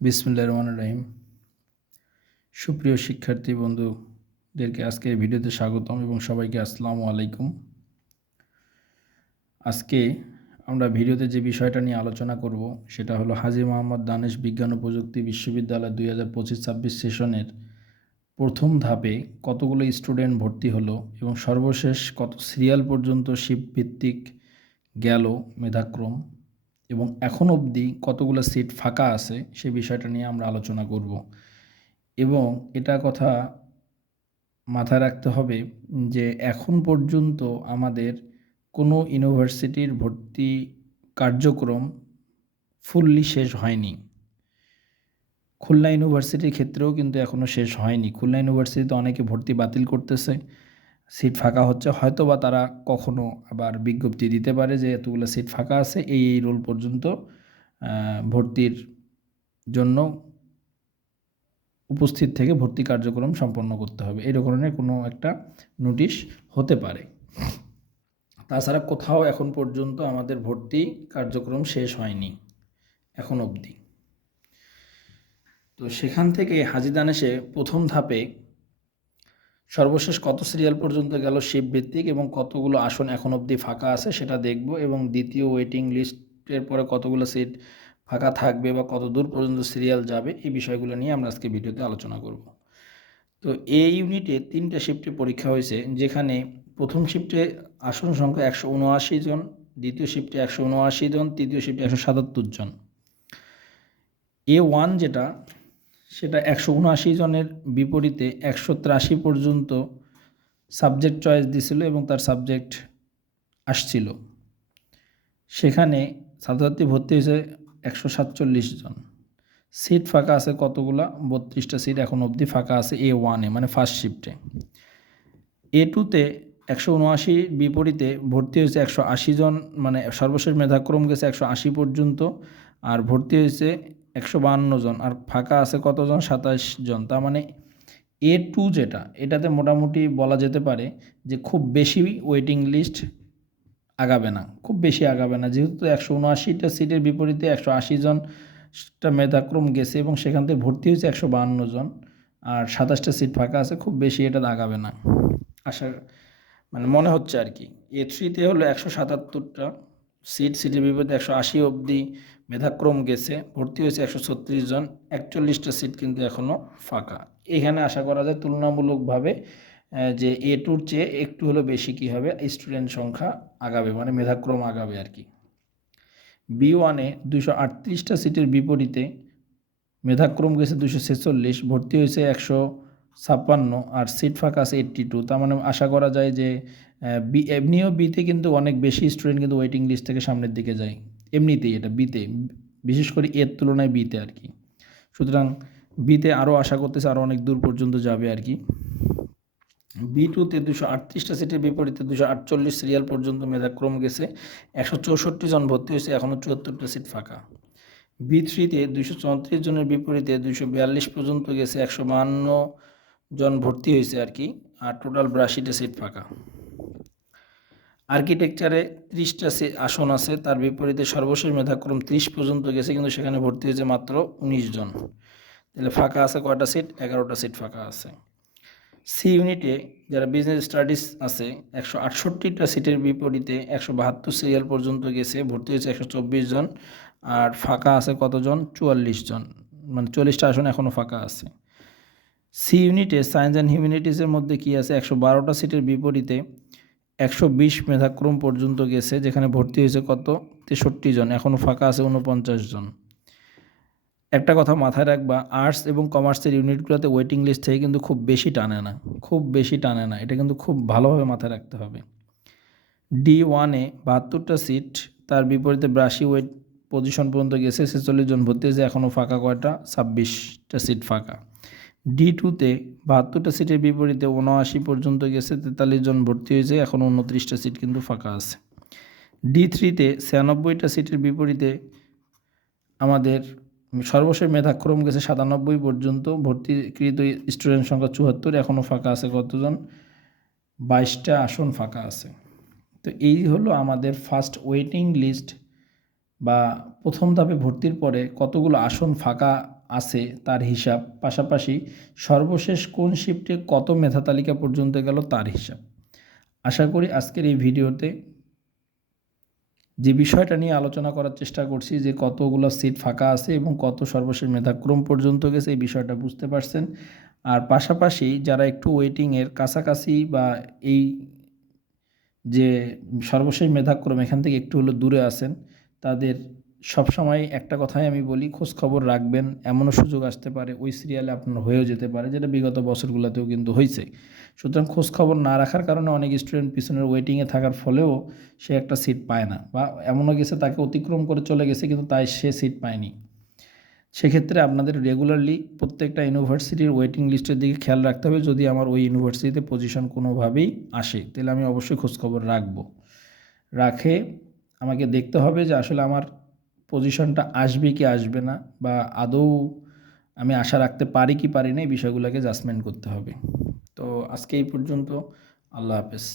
বিসমুল্লাহ রহমান রাহিম। সুপ্রিয় শিক্ষার্থী বন্ধুদেরকে আজকে ভিডিওতে স্বাগতম এবং সবাইকে আসসালামু আলাইকুম। আজকে আমরা ভিডিওতে যে বিষয়টা নিয়ে আলোচনা করব সেটা হলো হাজি মোহাম্মদ দানেশ বিজ্ঞান ও প্রযুক্তি বিশ্ববিদ্যালয় দুই হাজার পঁচিশ ছাব্বিশ সেশনের প্রথম ধাপে কতগুলো স্টুডেন্ট ভর্তি হলো এবং সর্বশেষ কত সিরিয়াল পর্যন্ত শিপ ভিত্তিক গেল মেধাক্রম। এবং এখন অবধি কতগুলো সিট ফাঁকা আছে সে বিষয়টা নিয়ে আমরা আলোচনা করব। এবং এটা কথা মাথায় রাখতে হবে যে এখন পর্যন্ত আমাদের কোনো ইউনিভার্সিটির ভর্তি কার্যক্রম ফুললি শেষ হয়নি। খুলনা ইউনিভার্সিটির ক্ষেত্রেও কিন্তু এখনও শেষ হয়নি। খুলনা ইউনিভার্সিটিতে অনেকে ভর্তি বাতিল করতেছে। সিট ফাঁকা হচ্ছে হয়তো বা তারা কখনো আবার বিজ্ঞপ্তি দিতে পারে যে এতগুলো সিট ফাঁকা আছে, এই এই রোল পর্যন্ত ভর্তির জন্য উপস্থিত থেকে ভর্তি কার্যক্রম সম্পন্ন করতে হবে। এই ধরনের কোনো একটা নোটিশ হতে পারে। তাছাড়া কোথাও এখন পর্যন্ত আমাদের ভর্তি কার্যক্রম শেষ হয়নি, এখন অবধি। তো সেখান থেকে হাজিদান এসে প্রথম ধাপে সর্বশেষ কত সিরিয়াল পর্যন্ত গেল শিপ ভিত্তিক এবং কতগুলো আসন এখন অবধি ফাঁকা আছে সেটা দেখব এবং দ্বিতীয় ওয়েটিং লিস্টের পরে কতগুলো সিট ফাঁকা থাকবে বা কত দূর পর্যন্ত সিরিয়াল যাবে এই বিষয়গুলো নিয়ে আমরা আজকে ভিডিওতে আলোচনা করব। তো এই ইউনিটে তিনটা শিফটে পরীক্ষা হয়েছে যেখানে প্রথম শিফটে আসন সংখ্যা একশো উনআশি জন, দ্বিতীয় শিফটে একশো উনআশি জন, তৃতীয় শিফটে একশো সাতাত্তর জন। এ ওয়ান যেটা সেটা একশো উনআশি জনের বিপরীতে একশো ত্রাশি পর্যন্ত সাবজেক্ট চয়েস দিছিল এবং তার সাবজেক্ট আসছিল। সেখানে ছাত্রছাত্রী ভর্তি হয়েছে একশো সাতচল্লিশ জন। সিট ফাঁকা আছে কতগুলা? বত্রিশটা সিট এখন অবধি ফাঁকা আছে এ ওয়ানে মানে ফার্স্ট শিফটে এ। টুতে একশো উনআশি বিপরীতে ভর্তি হয়েছে একশো আশি জন মানে সর্বশেষ মেধাক্রম গেছে একশো আশি পর্যন্ত। আর ভর্তি হয়েছে একশো বাহান্ন জন আর ফাঁকা আছে কতজন? সাতাশ জন। তার মানে এ টু যেটা এটাতে মোটামুটি বলা যেতে পারে যে খুব বেশি ওয়েটিং লিস্ট আগাবে না, খুব বেশি আগাবে না। যেহেতু একশো উনআশিটা সিটের বিপরীতে একশো আশি জনটা মেধাক্রম গেছে এবং সেখান থেকে ভর্তি হয়েছে একশো বাহান্ন জন আর সাতাশটা সিট ফাঁকা আছে, খুব বেশি এটা আগাবে না। আসার মানে মনে হচ্ছে আর কি, এ থ্রিতে হলো একশো সাতাত্তরটা। সিট সিটের বিপরীতে একশো আশি অবধি মেধাক্রম গেছে, ভর্তি হয়েছে একশো ছত্রিশ জন, একচল্লিশটা সিট কিন্তু এখনও ফাঁকা। এখানে আশা করা যায় তুলনামূলকভাবে যে এ টুর চেয়ে একটু হলো বেশি কী হবে, স্টুডেন্ট সংখ্যা আগাবে মানে মেধাক্রম আগাবে আর কি। বি ওয়ানে দুশো আটত্রিশটা সিটের বিপরীতে মেধাক্রম গেছে দুশো ছেচল্লিশ, ভর্তি হয়েছে একশো ছাপ্পান্ন, আর সিট ফাঁকা আছে এইট্টি টু। তার মানে আশা করা যায় যে বি এমনিও বিতে কিন্তু অনেক বেশি স্টুডেন্ট কিন্তু ওয়েটিং লিস্ট থেকে সামনের দিকে যায়। এমনিতেই এটা বিতে বিশেষ করে এর তুলনায় বিতে আর কি। সুতরাং বিতে আরও আশা করতেছে আরও অনেক দূর পর্যন্ত যাবে আর কি। বি টুতে দুশো আটত্রিশটা সিটের বিপরীতে দুশো আটচল্লিশ সিরিয়াল পর্যন্ত মেধাক্রম গেছে। একশো চৌষট্টি জন ভর্তি হয়েছে এখনও চুয়াত্তরটা সিট ফাঁকা। বি থ্রিতে দুশো চৌত্রিশ জনের বিপরীতে দুশো বিয়াল্লিশ পর্যন্ত গেছে, একশো বাহান্ন জন ভর্তি হয়েছে আর কি। আর টোটাল বিরাশিটা সিট ফাঁকা। আর্কিটেকচারে ত্রিশটা আসন আছে, তার বিপরীতে সর্বশেষ মেধাক্রম ত্রিশ পর্যন্ত গেছে, কিন্তু সেখানে ভর্তি হয়েছে মাত্র উনিশ জন। তাহলে ফাঁকা আছে কয়টা সিট এগারোটা সিট ফাঁকা আছে। সি ইউনিটে যারা বিজনেস স্টাডিজ আছে, একশো আটষট্টিটা সিটের বিপরীতে একশো বাহাত্তর সিরিয়াল পর্যন্ত গেছে, ভর্তি হয়েছে একশো চব্বিশ জন, আর ফাঁকা আছে কতজন? চুয়াল্লিশ জন। মানে চল্লিশটা আসন এখনও ফাঁকা আছে। সি ইউনিটে সায়েন্স অ্যান্ড হিউম্যানিটিসের মধ্যে কী আছে? একশো বারোটা সিটের বিপরীতে একশো বিশ মেধাক্রম পর্যন্ত গেছে, যেখানে ভর্তি হয়েছে কত? তেষট্টি জন। এখনও ফাঁকা আছে উনপঞ্চাশ জন। একটা কথা মাথায় রাখবা, আর্টস এবং কমার্সের ইউনিটগুলোতে ওয়েটিং লিস্ট থেকে কিন্তু খুব বেশি টানে না। খুব বেশি টানে না। এটা কিন্তু খুব ভালোভাবে মাথায় রাখতে হবে। ডি ওয়ানে বাহাত্তরটা সিট, তার বিপরীতে ব্রাশি ওয়েট পজিশন পর্যন্ত গেছে, ছেচল্লিশ জন ভর্তি হয়েছে এখনও ফাঁকা কয়টা? ছাব্বিশটা সিট ফাঁকা। ডি টুতে বাহাত্তরটা সিটের বিপরীতে উনআশি পর্যন্ত গেছে, তেতাল্লিশ জন ভর্তি হয়েছে, এখন উনত্রিশটা সিট কিন্তু ফাঁকা আছে। ডি থ্রিতে ছিয়ানব্বইটা সিটের বিপরীতে আমাদের সর্বশেষ মেধাক্রম গেছে সাতানব্বই পর্যন্ত, ভর্তিকৃত স্টুডেন্ট সংখ্যা চুয়াত্তর এখনও ফাঁকা আছে কতজন? বাইশটা আসন ফাঁকা আছে। তো এই হলো আমাদের ফার্স্ট ওয়েটিং লিস্ট বা প্রথম ধাপে ভর্তির পরে কতগুলো আসন ফাঁকা আছে তার হিসাব। পাশাপাশি সর্বশেষ কোন শিফটে কত মেধা তালিকা পর্যন্ত গেল তার হিসাব। আশা করি আজকের এই ভিডিওতে যে বিষয়টা নিয়ে আলোচনা করার চেষ্টা করছি যে কতগুলো সিট ফাঁকা আছে এবং কত সর্বশেষ মেধাক্রম পর্যন্ত গেছে এই বিষয়টা বুঝতে পারছেন। আর পাশাপাশি যারা একটু ওয়েটিংয়ের কাছাকাছি বা এই যে সর্বশেষ মেধাক্রম এখান থেকে একটু হলো দূরে আছেন, তাদের সবসময় একটা কথাই আমি বলি খোঁজ খবর রাখবেন, এমনও সুযোগ আসতে পারে ওই সিরিয়ালে আপনার হয়েও যেতে পারে, যেটা বিগত বছরগুলোতেও কিন্তু হয়েছে। সুতরাং খোঁজ খবর না রাখার কারণে অনেক স্টুডেন্ট পিছনের ওয়েটিংয়ে থাকার ফলেও সে একটা সিট পায় না বা এমনও গেছে তাকে অতিক্রম করে চলে গেছে কিন্তু তাই সে সিট পায়নি। সেক্ষেত্রে আপনাদের রেগুলারলি প্রত্যেকটা ইউনিভার্সিটির ওয়েটিং লিস্টের দিকে খেয়াল রাখতে হবে, যদি আমার ওই ইউনিভার্সিটিতে পজিশন কোনোভাবেই আসে, তাহলে আমি অবশ্যই খোঁজখবর রাখব। রাখে আমাকে দেখতে হবে যে আসলে আমার পজিশনটা আসবে কি আসবে না বা আদৌ আমি আশা রাখতে পারি কি পারি না এই বিষয়গুলোকে জাজমেন্ট করতে হবে। তো আজকে এই পর্যন্ত, আল্লাহ হাফেজ।